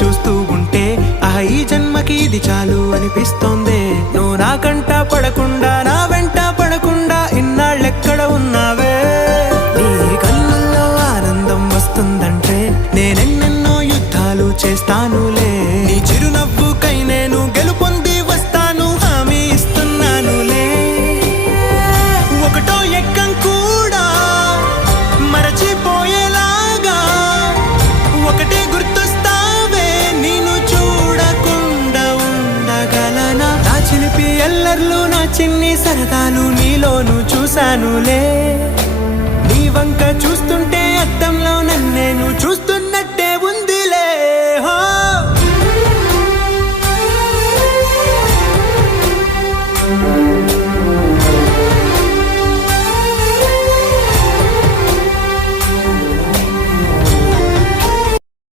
చూస్తూ ఉంటే ఈ జన్మకి ఇది చాలు అనిపిస్తోంది. నువ్వు నా కంట పడకుండా నా వెంట పడకుండా ఇన్నాళ్ళెక్కడ ఉన్నావే? నీ కళ్ళల్లో ఆనందం వస్తుందంటే నేనెన్నెన్నో యుద్ధాలు చేస్తానులే. నీ చిరునవ్వుకై నేను గెలుపొంది వస్తాను, హామీ ఇస్తున్నానులే. ఒకటో ఎక్కం కూడా మరచిపోయేలాగా ఒకటే గుర్తొస్తావే, నేను చూడకుండా ఉండగలనా? నా చిలిపి ఎల్లర్లు నా చిన్ని సరదాలు నీలోను చూశానులే. నీ వంక చూస్తుంటే అద్దంలో నన్నేను చూస్తూ